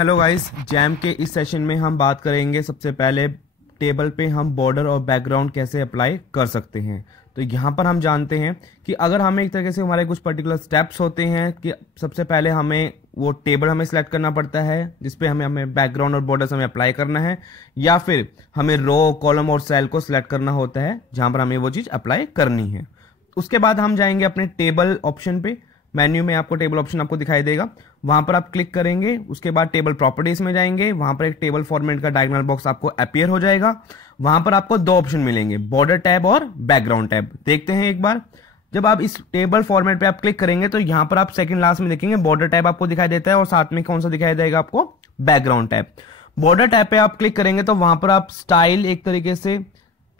Hello guys, jam के इस session में हम बात करेंगे सबसे पहले टेबल पे हम बॉर्डर और बैकग्राउंड कैसे अप्लाई कर सकते हैं। तो यहाँ पर हम जानते हैं कि अगर हमें एक तरीके से हमारे कुछ पर्टिकुलर स्टेप्स होते हैं कि सबसे पहले हमें वो टेबल हमें सेलेक्ट करना पड़ता है जिसपे हमें बैकग्राउंड और बॉर्डर्स हमें अप्लाई करना है, या फिर हमें रो, कॉलम और सेल को सिलेक्ट करना होता है जहाँ पर हमें वो चीज़ अप्लाई करनी है। उसके बाद हम जाएंगे अपने टेबल ऑप्शन पे। मेन्यू में आपको टेबल ऑप्शन आपको दिखाई देगा, वहां पर आप क्लिक करेंगे। उसके बाद टेबल प्रॉपर्टीज में जाएंगे, वहां पर एक टेबल फॉर्मेट का डायगोनल बॉक्स आपको अपीयर हो जाएगा। वहां पर आपको दो ऑप्शन मिलेंगे, बॉर्डर टैब और बैकग्राउंड टैब। देखते हैं एक बार। जब आप इस टेबल फॉर्मेट पे आप क्लिक करेंगे तो यहां पर आप सेकंड लास्ट में देखेंगे बॉर्डर टैब आपको दिखाई देता है और साथ में कौन सा दिखाई देगा आपको, बैकग्राउंड टैब। बॉर्डर टैब पे आप क्लिक करेंगे तो वहां पर आप स्टाइल एक तरीके से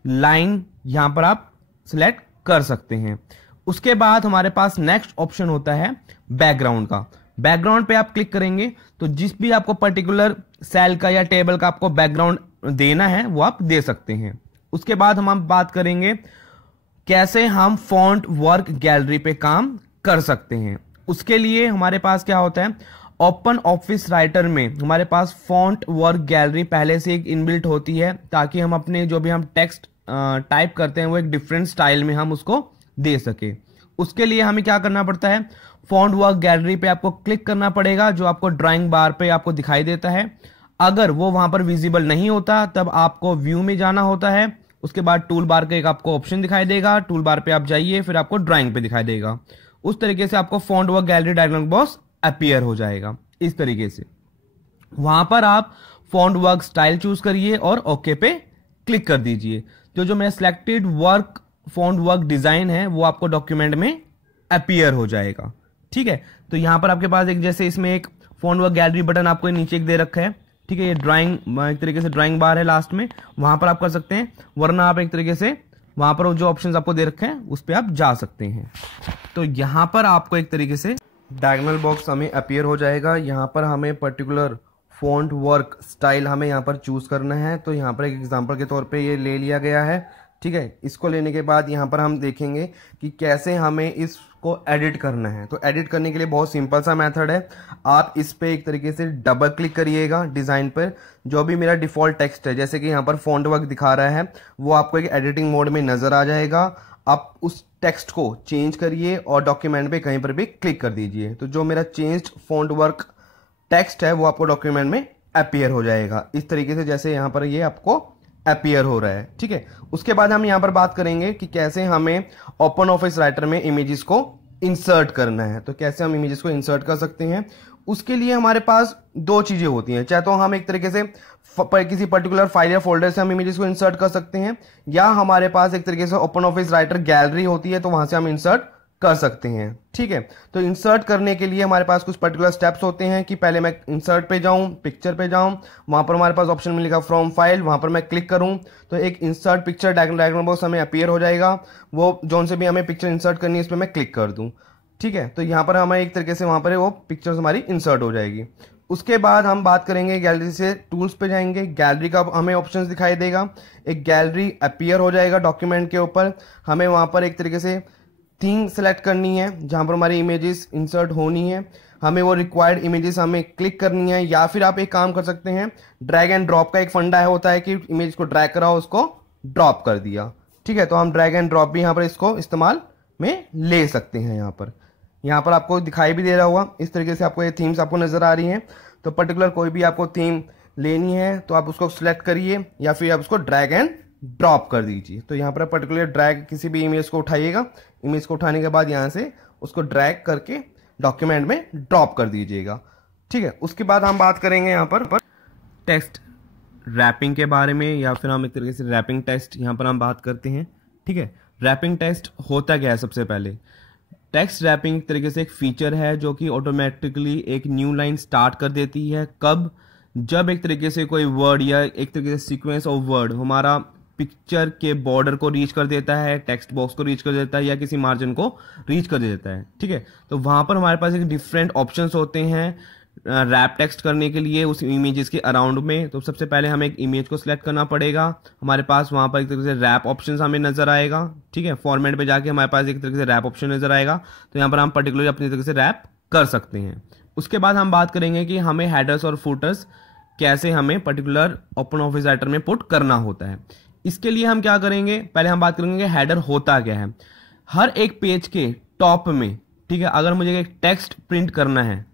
लाइन यहां पर आप सिलेक्ट कर सकते हैं। उसके बाद हमारे पास नेक्स्ट ऑप्शन होता है बैकग्राउंड का। बैकग्राउंड पे आप क्लिक करेंगे तो जिस भी आपको पर्टिकुलर सेल का या टेबल का आपको बैकग्राउंड देना है वो आप दे सकते हैं। उसके बाद हम बात करेंगे कैसे हम फॉन्ट वर्क गैलरी पे काम कर सकते हैं। उसके लिए हमारे पास क्या होता है, ओपन ऑफिस राइटर में हमारे पास फॉन्ट वर्क गैलरी पहले से एक इनबिल्ट होती है ताकि हम अपने जो भी हम टेक्स्ट टाइप करते हैं वो एक डिफरेंट स्टाइल में हम उसको दे सके। उसके लिए हमें क्या करना पड़ता है, फॉन्ट वर्क गैलरी पे आपको क्लिक करना पड़ेगा जो आपको ड्राइंग बार पे आपको दिखाई देता है। अगर वो वहां पर विजिबल नहीं होता तब आपको व्यू में जाना होता है। उसके बाद टूल बार का एक आपको ऑप्शन दिखाई देगा, टूल बार पे आप जाइए, फिर आपको ड्राइंग पे दिखाई देगा। उस तरीके से आपको font work gallery dialogue box appear हो जाएगा। इस तरीके से वहां पर आप फॉन्ट वर्क स्टाइल चूज करिए और ओके पे क्लिक कर दीजिए। तो जो मेरा selected work font work design है वो आपको डॉक्यूमेंट में अपीयर हो जाएगा। ठीक है, तो यहां पर आपके पास एक जैसे इसमें एक फॉन्ट वर्क गैलरी बटन आपको नीचे एक दे रखा है। ठीक है, ये ड्राइंग एक तरीके से ड्राइंग बार है लास्ट में, वहां पर आप कर सकते हैं, वरना आप एक तरीके से वहां पर जो ऑप्शंस आपको दे रखे हैं उस पर आप जा सकते हैं। तो यहां पर आपको एक तरीके से डायगोनल बॉक्स हमें अपीयर हो जाएगा। यहां पर हमें पर्टिकुलर फॉन्ट वर्क स्टाइल हमें यहाँ पर चूज करना है। तो यहाँ पर एक एग्जांपल के तौर पे ये ले लिया गया है। ठीक है, इसको लेने के बाद यहाँ पर हम देखेंगे कि कैसे हमें इसको एडिट करना है। तो एडिट करने के लिए बहुत सिंपल सा मेथड है। आप इस पे एक तरीके से डबल क्लिक करिएगा डिजाइन पर। जो भी मेरा डिफॉल्ट टेक्स्ट है, जैसे कि यहाँ पर फॉन्ट वर्क दिखा रहा है, वो आपको एक एडिटिंग मोड में नजर आ जाएगा। आप उस टेक्स्ट को चेंज करिए और डॉक्यूमेंट पे कहीं पर भी क्लिक कर दीजिए। तो जो मेरा चेंज्ड फॉन्ट वर्क टेक्स्ट है वो आपको डॉक्यूमेंट में अपीयर हो जाएगा इस तरीके से, जैसे यहाँ पर ये आपको अपीयर हो रहा है। ठीक है, उसके बाद हम यहाँ पर बात करेंगे कि कैसे हमें ओपन ऑफिस राइटर में इमेजेस को इंसर्ट करना है। तो कैसे हम इमेजेस को इंसर्ट कर सकते हैं, उसके लिए हमारे पास दो चीजें होती हैं। चाहे तो हम एक तरीके से किसी पर्टिकुलर फाइल या फोल्डर से हम इमेजेस को इंसर्ट कर सकते हैं, या हमारे पास एक तरीके से ओपन ऑफिस राइटर गैलरी होती है तो वहां से हम इंसर्ट कर सकते हैं। ठीक है, तो इंसर्ट करने के लिए हमारे पास कुछ पर्टिकुलर स्टेप्स होते हैं कि पहले मैं इंसर्ट पे जाऊं, पिक्चर पे जाऊं, वहां पर हमारे पास ऑप्शन मिलेगा फ्रॉम फाइल, वहां पर मैं क्लिक करूं तो एक इंसर्ट पिक्चर डायगोनल बॉक्स हमें अपीयर हो जाएगा। वो जोन से भी हमें पिक्चर इंसर्ट करनी है इस पर मैं क्लिक कर दूं। ठीक है, तो यहाँ पर हमें एक तरीके से वहां पर वो पिक्चर्स हमारी इंसर्ट हो जाएगी। उसके बाद हम बात करेंगे गैलरी से टूल्स पे जाएंगे, गैलरी का हमें ऑप्शंस दिखाई देगा। एक गैलरी अपीयर हो जाएगा डॉक्यूमेंट के ऊपर। हमें वहां पर एक तरीके से थीम सेलेक्ट करनी है जहां पर हमारी इमेजेस इंसर्ट होनी है। हमें वो रिक्वायर्ड इमेजेस हमें क्लिक करनी है, या फिर आप एक काम कर सकते हैं, ड्रैग एंड ड्रॉप का एक फंडा होता है कि इमेज को ड्रैग करा उसको ड्रॉप कर दिया। ठीक है, तो हम ड्रैग एंड ड्रॉप भी यहाँ पर इसको इस्तेमाल में ले सकते हैं। यहाँ पर आपको दिखाई भी दे रहा होगा इस तरीके से आपको ये थीम्स आपको नजर आ रही हैं। तो पर्टिकुलर कोई भी आपको थीम लेनी है तो आप उसको सिलेक्ट करिए या फिर आप उसको ड्रैग एंड ड्रॉप कर दीजिए। तो यहाँ पर पर्टिकुलर ड्रैग किसी भी इमेज को उठाइएगा, इमेज को उठाने के बाद यहाँ से उसको ड्रैग करके डॉक्यूमेंट में ड्रॉप कर दीजिएगा। ठीक है, उसके बाद हम बात करेंगे यहाँ पर टेक्स्ट रैपिंग के बारे में, या फिर हम एक तरीके से रैपिंग टेक्स्ट यहाँ पर हम बात करते हैं। ठीक है, रैपिंग टेक्स्ट होता क्या है, सबसे पहले टेक्स्ट रैपिंग एक तरीके से एक फीचर है जो कि ऑटोमेटिकली एक न्यू लाइन स्टार्ट कर देती है। कब, जब एक तरीके से कोई वर्ड या एक तरीके से सीक्वेंस ऑफ वर्ड हमारा पिक्चर के बॉर्डर को रीच कर देता है, टेक्स्ट बॉक्स को रीच कर देता है, या किसी मार्जिन को रीच कर देता है। ठीक है, तो वहां पर हमारे पास एक डिफरेंट ऑप्शंस होते हैं रैप टेक्स्ट करने के लिए उस इमेजेस के अराउंड में। तो सबसे पहले हमें एक इमेज को सिलेक्ट करना पड़ेगा, हमारे पास वहां पर एक तरीके से रैप ऑप्शन हमें नजर आएगा। ठीक है, फॉर्मेट पे जाके हमारे पास एक तरीके से रैप ऑप्शन नजर आएगा। तो यहाँ पर हम पर्टिकुलरली अपनी तरीके से रैप कर सकते हैं। उसके बाद हम बात करेंगे कि हमें हेडर्स और फुटर्स कैसे हमें पर्टिकुलर ओपन ऑफिस राइटर में पुट करना होता है। इसके लिए हम क्या करेंगे, पहले हम बात करेंगे हेडर होता क्या है। हर एक पेज के टॉप में, ठीक है, अगर मुझे एक टेक्स्ट प्रिंट करना है,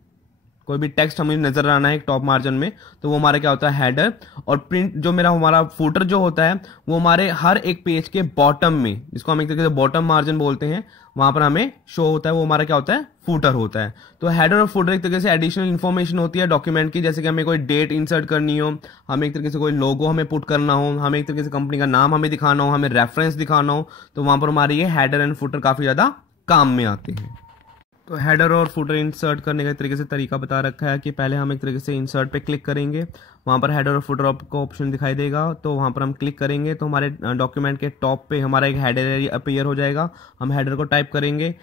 कोई भी टेक्स्ट हमें नजर आना है एक टॉप मार्जिन में, तो वो हमारा क्या होता है हेडर। और प्रिंट जो हमारा फुटर जो होता है वो हमारे हर एक पेज के बॉटम में, जिसको हम एक तरीके से बॉटम मार्जिन बोलते हैं, वहां पर हमें शो होता है, वो हमारा क्या होता है, फुटर होता है। तो हेडर और फुटर एक तरीके से एडिशनल इन्फॉर्मेशन होती है डॉक्यूमेंट की, जैसे कि हमें कोई डेट इंसर्ट करनी हो, हमें एक तरीके से कोई लोगो हमें पुट करना हो, हमें एक तरीके से कंपनी का नाम हमें दिखाना हो, हमें रेफरेंस दिखाना हो, तो वहां पर हमारे ये हेडर एंड फुटर काफी ज्यादा काम में आते हैं। तो हेडर और फुटर इंसर्ट करने का तरीके से तरीका बता रखा है कि पहले हम एक तरीके से इंसर्ट पे क्लिक करेंगे, वहाँ पर हेडर और फुटर का ऑप्शन दिखाई देगा, तो वहाँ पर हम क्लिक करेंगे तो हमारे डॉक्यूमेंट के टॉप पे हमारा एक हेडर एरिया अपीयर हो जाएगा। हम हेडर को टाइप करेंगे,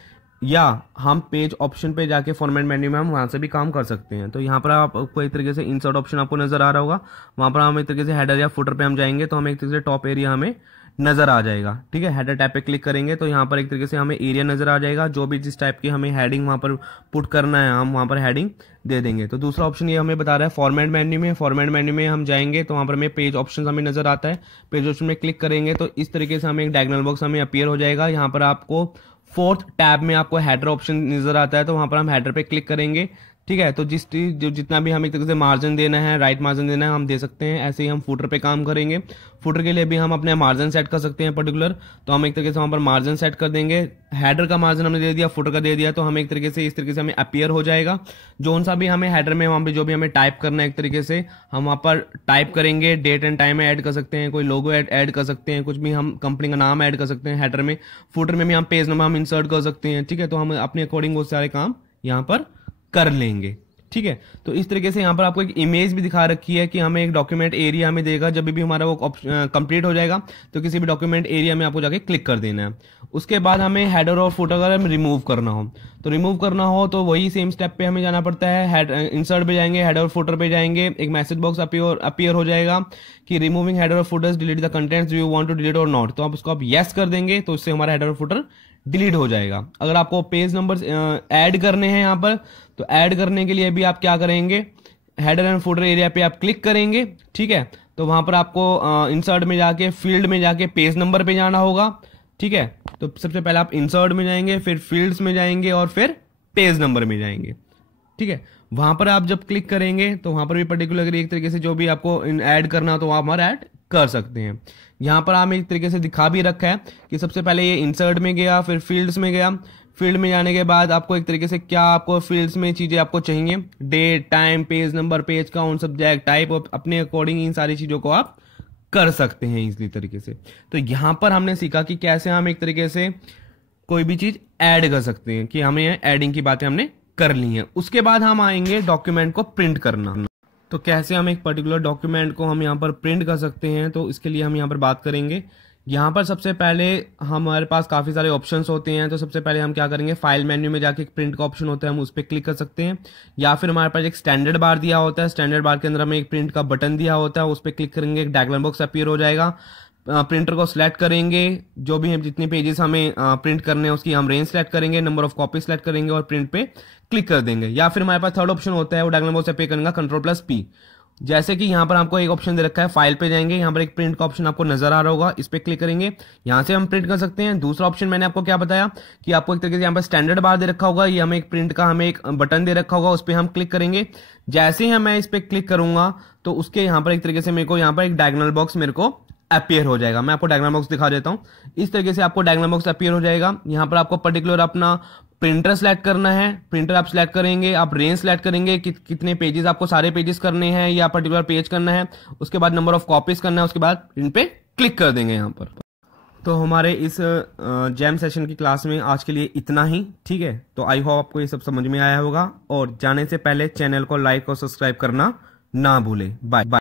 या हम पेज ऑप्शन पे जाके फॉर्मेट मेन्यू में हम वहाँ से भी काम कर सकते हैं। तो यहाँ पर आपको एक तरीके से इंसर्ट ऑप्शन आपको नजर आ रहा होगा, वहाँ पर हम एक तरीके से हेडर या फुटर पे हम जाएंगे तो हमें एक तरीके से टॉप एरिया हमें नजर आ जाएगा। ठीक है, हेडर टैब पे क्लिक करेंगे तो यहाँ पर एक तरीके से हमें एरिया नजर आ जाएगा, जो भी जिस टाइप की हमें हेडिंग वहाँ पर पुट करना है हम वहाँ पर हेडिंग दे देंगे। तो दूसरा ऑप्शन ये हमें बता रहा है फॉर्मेट मेन्यू में। फॉर्मेट मेन्यू में हम जाएंगे तो वहाँ पर हमें पेज ऑप्शन हमें नजर आता है, पेज ऑप्शन में क्लिक करेंगे तो इस तरीके से हमें एक डायगोनल बॉक्स हमें अपीयर हो जाएगा। यहाँ पर आपको 4th टैब में आपको हेडर ऑप्शन नजर आता है, तो वहाँ पर हम हेडर पे क्लिक करेंगे। ठीक है, तो जितना भी हम एक तरीके से मार्जिन देना है, राइट मार्जिन देना है, हम दे सकते हैं। ऐसे ही हम फुटर पे काम करेंगे, फुटर के लिए भी हम अपने मार्जिन सेट कर सकते हैं पर्टिकुलर, तो हम एक तरीके से वहाँ पर मार्जिन सेट कर देंगे। हेडर का मार्जिन हमने दे दिया, फुटर का दे दिया, तो हम एक तरीके से इस तरीके से हमें अपीयर हो जाएगा। जो सा भी हमें हेडर में वहाँ पे जो भी हमें टाइप करना है एक तरीके से हम वहाँ पर टाइप करेंगे, डेट एंड टाइम ऐड कर सकते हैं, कोई लोगो ऐड कर सकते हैं, कुछ भी हम कंपनी का नाम ऐड कर सकते हैं हेडर में। फुटर में भी हम पेज नंबर हम इंसर्ट कर सकते हैं। ठीक है, तो हम अपने अकॉर्डिंग वो सारे काम यहाँ पर कर लेंगे। ठीक है, तो इस तरीके से यहाँ पर आपको एक इमेज भी दिखा रखी है कि हमें एक डॉक्यूमेंट एरिया हमें देगा, जब भी हमारा वो कंप्लीट हो जाएगा तो किसी भी डॉक्यूमेंट एरिया में आपको जाके क्लिक कर देना है। उसके बाद हमें हेडर और फुटर अगर हमें रिमूव करना हो, तो रिमूव करना हो तो वही सेम स्टेप पे हमें जाना पड़ता है। इंसर्ट पे जाएंगे, हेडर और फुटर पे जाएंगे, एक मैसेज बॉक्स अपीयर हो जाएगा कि रिमूविंग हेडर और footers, delete the contents you want to delete और नॉट, तो आप उसको आप येस कर देंगे तो उससे हमारा हेडर और फुटर डिलीट हो जाएगा। अगर आपको पेज नंबर ऐड करने हैं यहाँ पर, तो ऐड करने के लिए भी आप क्या करेंगे, हेडर एंड फुटर एरिया पे आप क्लिक करेंगे। ठीक है, तो वहां पर आपको इंसर्ट में जाके फील्ड में जाके पेज नंबर पे जाना होगा। ठीक है, तो सबसे पहले आप इंसर्ट में जाएंगे, फिर फील्ड्स में जाएंगे और फिर पेज नंबर में जाएंगे। ठीक है, वहां पर आप जब क्लिक करेंगे तो वहां पर भी पर्टिकुलर एक तरीके से जो भी आपको ऐड करना तो आप हमारा ऐड कर सकते हैं। यहाँ पर हम एक तरीके से दिखा भी रखा है कि सबसे पहले ये इंसर्ट में गया, फिर फील्ड्स में गया, फील्ड में जाने के बाद आपको एक तरीके से क्या आपको फील्ड्स में चीजें आपको चाहिए, date, time, page number, page count, subject, type, अपने अकॉर्डिंग इन सारी चीजों को आप कर सकते हैं इजली तरीके से। तो यहाँ पर हमने सीखा कि कैसे हम एक तरीके से कोई भी चीज ऐड कर सकते हैं, कि हमें एडिंग की बातें हमने कर ली हैं। उसके बाद हम आएंगे डॉक्यूमेंट को प्रिंट करना। तो कैसे हम एक पर्टिकुलर डॉक्यूमेंट को हम यहाँ पर प्रिंट कर सकते हैं, तो इसके लिए हम यहाँ पर बात करेंगे। यहाँ पर सबसे पहले हमारे पास काफी सारे ऑप्शंस होते हैं, तो सबसे पहले हम क्या करेंगे, फाइल मेन्यू में जाके एक प्रिंट का ऑप्शन होता है, हम उस पर क्लिक कर सकते हैं। या फिर हमारे पास एक स्टैंडर्ड बार दिया होता है, स्टैंडर्ड बार के अंदर हमें एक प्रिंट का बटन दिया होता है, उस पर क्लिक करेंगे, एक डायगोनल बॉक्स अपीयर हो जाएगा। प्रिंटर को सिलेक्ट करेंगे, जो भी हम जितने पेजेस हमें प्रिंट करने हैं उसकी हम रेंज सेलेक्ट करेंगे, नंबर ऑफ कॉपी सेलेक्ट करेंगे और प्रिंट पे क्लिक कर देंगे। या फिर हमारे पास थर्ड ऑप्शन होता है, वो डायगोनल बॉक्स पे करेंगे Ctrl+P। जैसे कि यहाँ पर आपको एक ऑप्शन दे रखा है, फाइल पे जाएंगे, यहाँ पर एक प्रिंट का ऑप्शन आपको नजर आ रहा होगा, इस पे क्लिक करेंगे, यहाँ से हम प्रिंट कर सकते हैं। दूसरा ऑप्शन मैंने आपको क्या बताया कि आपको एक तरीके से यहाँ पर स्टैंडर्ड बार दे रखा होगा, ये हमें एक प्रिंट का हमें एक बटन दे रखा होगा, उस पर हम क्लिक करेंगे। जैसे ही मैं इस पे क्लिक करूंगा तो उसके यहाँ पर एक तरीके से मेरे को यहाँ पर एक डायगोनल बॉक्स मेरे को अपीयर हो जाएगा। मैं आपको डायगोनल बॉक्स दिखा देता हूं, इस तरीके से आपको डायगोनल बॉक्स अपीयर हो जाएगा। यहाँ पर आपको पर्टिकुलर अपना प्रिंटर सेलेक्ट करना है, प्रिंटर आप सेलेक्ट करेंगे, आप रेंज सेलेक्ट करेंगे कितने पेजेस आपको, सारे पेजेस करने हैं या पर्टिकुलर पेज करना है, उसके बाद नंबर ऑफ कॉपीज करना है, उसके बाद प्रिंट पे क्लिक कर देंगे यहाँ पर। तो हमारे इस जैम सेशन की क्लास में आज के लिए इतना ही। ठीक है, तो आई होप आपको ये सब समझ में आया होगा, और जाने से पहले चैनल को लाइक और सब्सक्राइब करना ना भूले। Bye bye.